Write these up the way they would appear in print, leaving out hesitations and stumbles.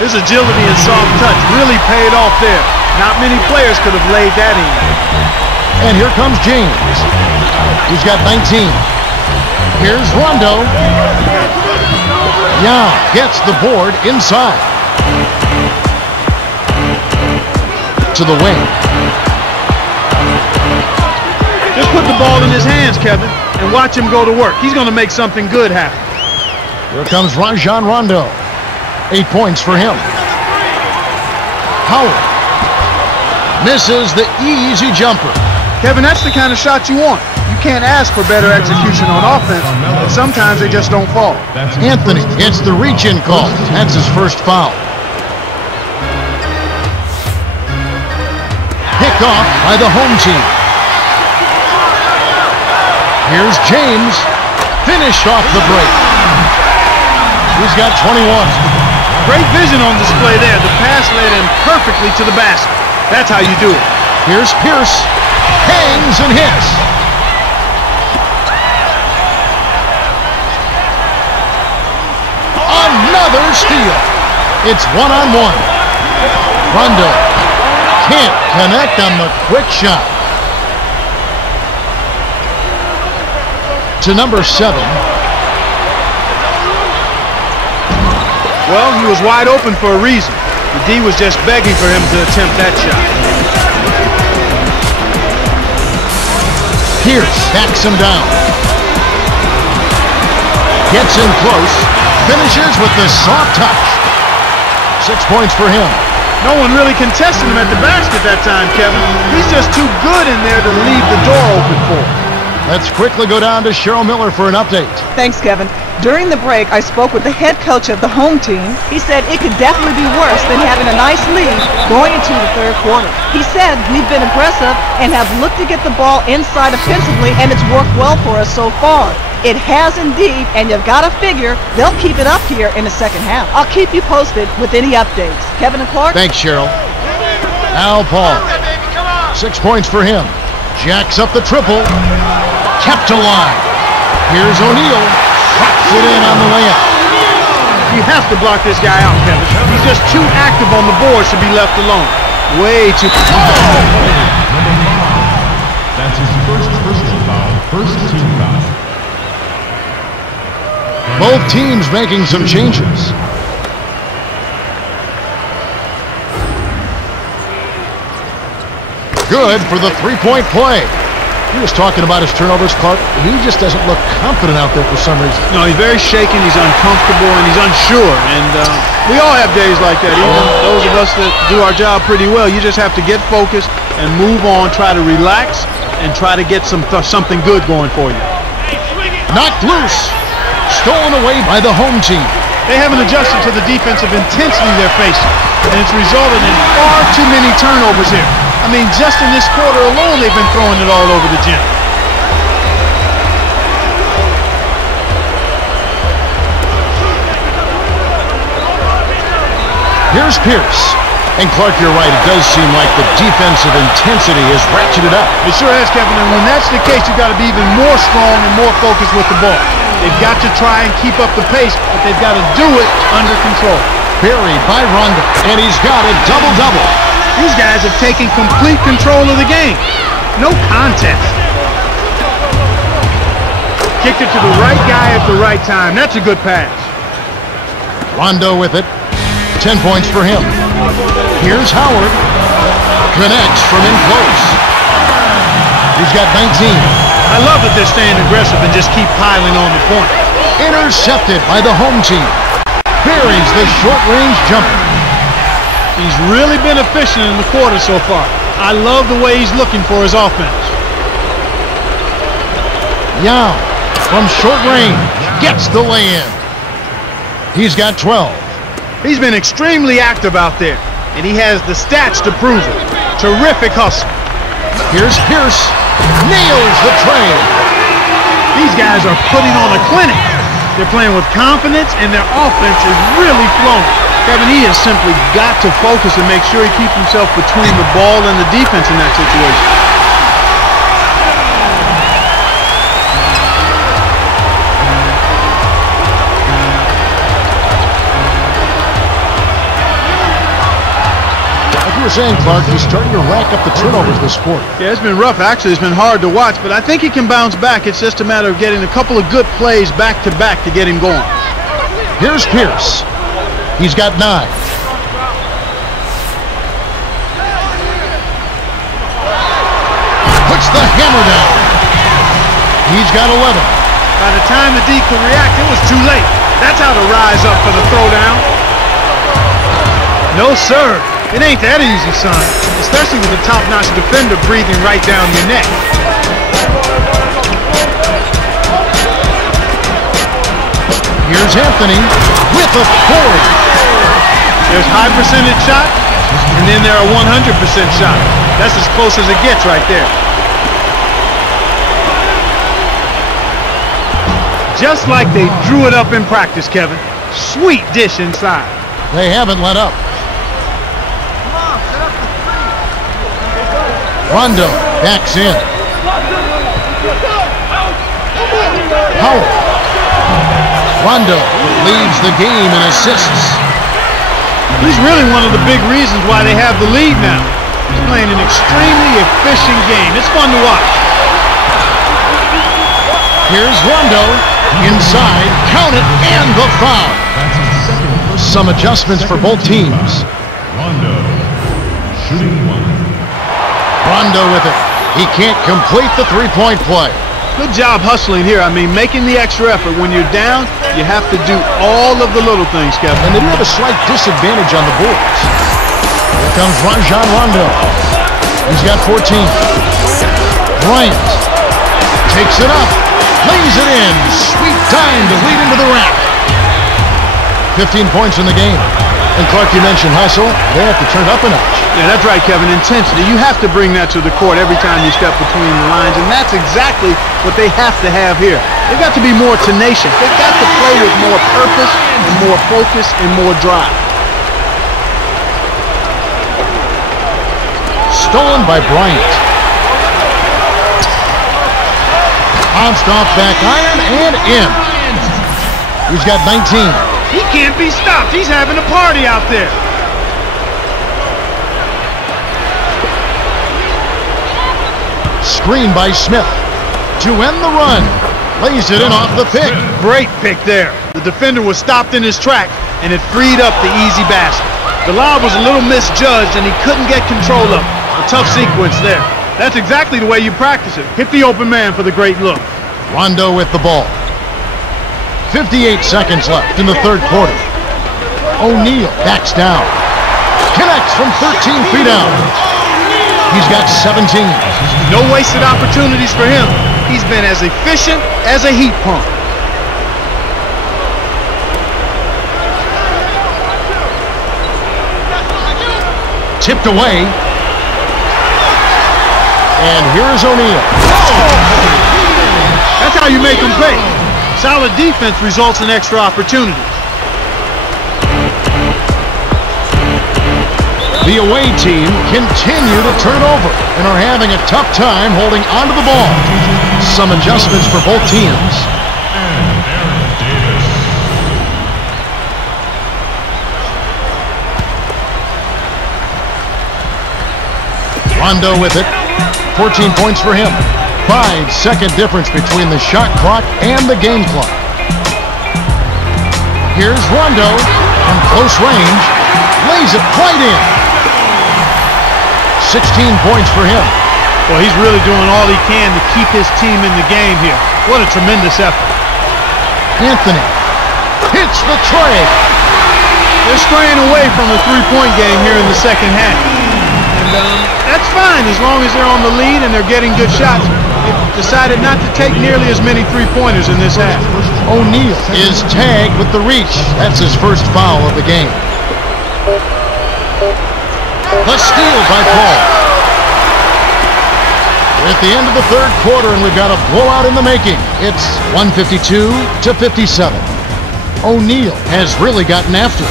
His agility and soft touch really paid off there. Not many players could have laid that in. And here comes James. He's got 19. Here's Rondo. Young gets the board inside. To the wing. Just put the ball in his hands, Kevin, and watch him go to work. He's going to make something good happen. Here comes Rajon Rondo. 8 points for him. Howard misses the easy jumper. Kevin, that's the kind of shot you want. You can't ask for better execution on offense, but sometimes they just don't fall. Anthony gets the reach-in call. That's his first foul. Pick off by the home team. Here's James. Finished off the break. He's got 21. Great vision on display there. The pass led him perfectly to the basket. That's how you do it. Here's Pierce. Hangs and hits. Another steal. It's one-on-one. Rondo can't connect on the quick shot. To number 7. Well, he was wide open for a reason. The D was just begging for him to attempt that shot. Pierce backs him down. Gets in close. Finishes with the soft touch. 6 points for him. No one really contested him at the basket that time, Kevin. He's just too good in there to leave the door open for him. Let's quickly go down to Cheryl Miller for an update. Thanks, Kevin. During the break, I spoke with the head coach of the home team. He said it could definitely be worse than having a nice lead going into the third quarter. He said we've been aggressive and have looked to get the ball inside offensively, and it's worked well for us so far. It has indeed, and you've got to figure they'll keep it up here in the second half. I'll keep you posted with any updates. Kevin and Clark? Thanks, Cheryl. Al Paul. 6 points for him. Jacks up the triple. Kept alive. Here's O'Neal. Drops it in on the layup. You have to block this guy out, Kevin. He's just too active on the board to be left alone. Way too... Number 5. That's his first personal foul. First team foul. Both teams making some changes. Good for the three-point play. He was talking about his turnovers, Clark. He just doesn't look confident out there for some reason. No, he's very shaken, he's uncomfortable, and he's unsure. And we all have days like that. Even those of us that do our job pretty well, you just have to get focused and move on, try to relax, and try to get something good going for you. Knocked loose. Stolen away by the home team. They haven't adjusted to the defensive intensity they're facing, and it's resulted in far too many turnovers here. I mean, just in this quarter alone, they've been throwing it all over the gym. Here's Pierce. And Clark, you're right. It does seem like the defensive intensity has ratcheted up. It sure has, Kevin. And when that's the case, you've got to be even more strong and more focused with the ball. They've got to try and keep up the pace, but they've got to do it under control. Buried by Rondo, and he's got a double-double. These guys have taken complete control of the game. No contest. Kicked it to the right guy at the right time. That's a good pass. Rondo with it. 10 points for him. Here's Howard. Connects from in close. He's got 19. I love that they're staying aggressive and just keep piling on the point. Intercepted by the home team. Buries the short-range jumper. He's really been efficient in the quarter so far. I love the way he's looking for his offense. Young from short range gets the lay-in. He's got 12. He's been extremely active out there, and he has the stats to prove it. Terrific hustle. Here's Pierce. Nails the tray. These guys are putting on a clinic. They're playing with confidence, and their offense is really flowing. Kevin, he has simply got to focus and make sure he keeps himself between the ball and the defense in that situation. You were saying, Clark, he's starting to rack up the turnovers this quarter. Yeah, it's been rough. Actually, it's been hard to watch, but I think he can bounce back. It's just a matter of getting a couple of good plays back-to-back to get him going. Here's Pierce. He's got 9. Puts the hammer down. He's got 11. By the time the D could react, it was too late. That's how to rise up for the throwdown. No, sir. It ain't that easy, son. Especially with a top-notch defender breathing right down your neck. Here's Anthony with authority. There's high percentage shot, and then there are 100% shot. That's as close as it gets right there. Just like they drew it up in practice, Kevin. Sweet dish inside. They haven't let up. Rondo backs in. Howard. Rondo leads the game in assists. He's really one of the big reasons why they have the lead now. He's playing an extremely efficient game. It's fun to watch. Here's Rondo. Inside. Count it. And the foul. Some adjustments for both teams. Rondo, shooting 1. Rondo with it. He can't complete the three-point play. Good job hustling here. I mean, making the extra effort. When you're down, you have to do all of the little things, Kevin. And they do have a slight disadvantage on the boards. Here comes Rajon Rondo. He's got 14. Bryant takes it up. Lays it in. Sweet time to lead into the rack. 15 points in the game. And Clark, you mentioned hustle. They have to turn it up a notch. Yeah, that's right, Kevin. Intensity. You have to bring that to the court every time you step between the lines, and that's exactly what they have to have here. They've got to be more tenacious. They've got to play with more purpose and more focus and more drive. Stolen by Bryant. Bounced off back iron and in. He's got 19. He can't be stopped. He's having a party out there. Screen by Smith to end the run. Lays it in off the pick. Great pick there. The defender was stopped in his track, and it freed up the easy basket. The lob was a little misjudged, and he couldn't get control of it. A tough sequence there. That's exactly the way you practice it. Hit the open man for the great look. Rondo with the ball. 58 seconds left in the third quarter. O'Neal backs down. Connects from 13 feet out. He's got 17. No wasted opportunities for him. He's been as efficient as a heat pump. Tipped away. And here's O'Neal. That's how you make them pay. Solid defense results in extra opportunities. The away team continue to turn over and are having a tough time holding onto the ball. Some adjustments for both teams. Rondo with it. 14 points for him. 5-second difference between the shot clock and the game clock. Here's Rondo from close range. Lays it right in. 16 points for him. Well, he's really doing all he can to keep his team in the game here. What a tremendous effort. Anthony hits the tray. They're straying away from the three-point game here in the second half. And that's fine as long as they're on the lead and they're getting good shots. They've decided not to take nearly as many three-pointers in this half. O'Neal is tagged with the reach. That's his first foul of the game. The steal by Paul. We're at the end of the third quarter, and we've got a blowout in the making. It's 152-57. O'Neal has really gotten after it.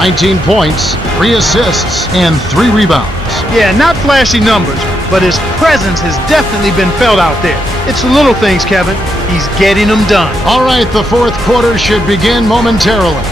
19 points, 3 assists, and 3 rebounds. Yeah, not flashy numbers, but his presence has definitely been felt out there. It's the little things, Kevin. He's getting them done. All right, the fourth quarter should begin momentarily.